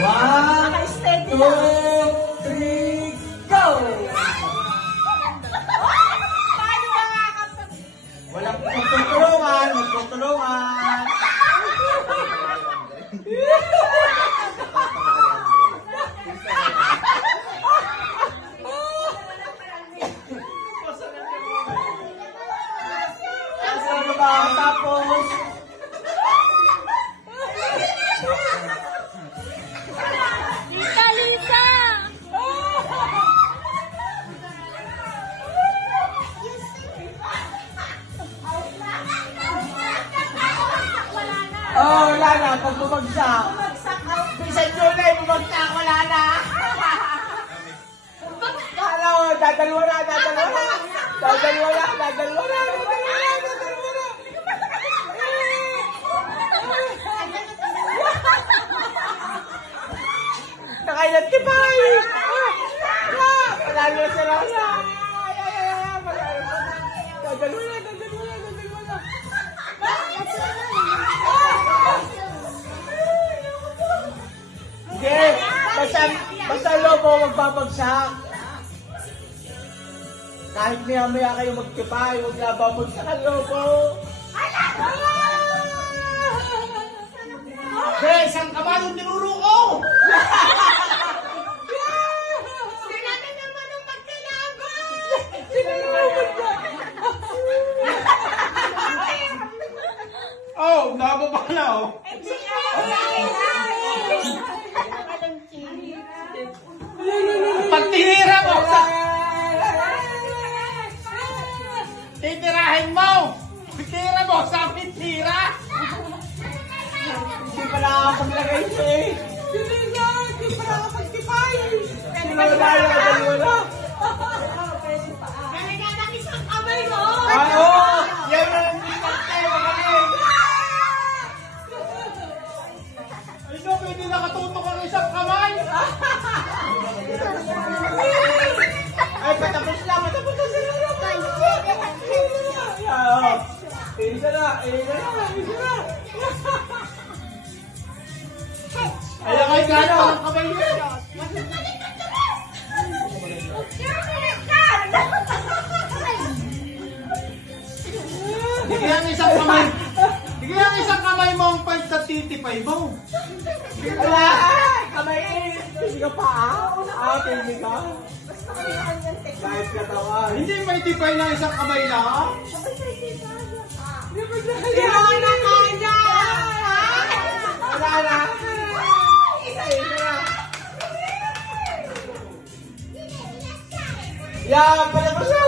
One, Naka-steady two, lang. three, go! Paano makakapag... Walang magtutulungan, magtutulungan. Ano ba? Tapos, Lisa, Lisa! oh, wala na, pag bumagsak. Bumagsak out. Bisan yun na, bumagsak, wala na. Kala ko, dadalwa na, dadalwa na. Dadalwa na, dadalwa na, dadalwa na, dadalwa na. Nakailan ki pa eh. Panalo na sila. Dadalwa na, dadalwa na, dadalwa na. Sige, basta lobo magbabagsak. Kahit maya kayo magkipay, huwag na babagsak ang lobo. Hey, isang kamay yung tinuro ko! Kailangan naman ng magkalaban. Oh, nababa na oh. Pag tinira mo, titirahin mo! Titira mo, sabi tira! Hindi pa nakakapaglagay siya eh. Hindi pa nakakapagkipay. Sino na lang, dadalwa na. Kailangan isang kamay mo. Oo! Yan na ang diskarte, magaling. Ay no, pwede nakatutok ang isang kamay! Ay, patapos na sila. Oo. Isa na. Ay, ay, gano'n ang kamay niya! Bigyan ang isang kamay! Bigyan ang isang kamay mo ang pag sa titipay mo! Wala! Kamay eh! Hindi ka pa ah? Pili ka? Kahit katawan. Hindi may tipay ng isang kamay lang! Wala na kanya! Wala na! Isa na! Yan! Patapos na!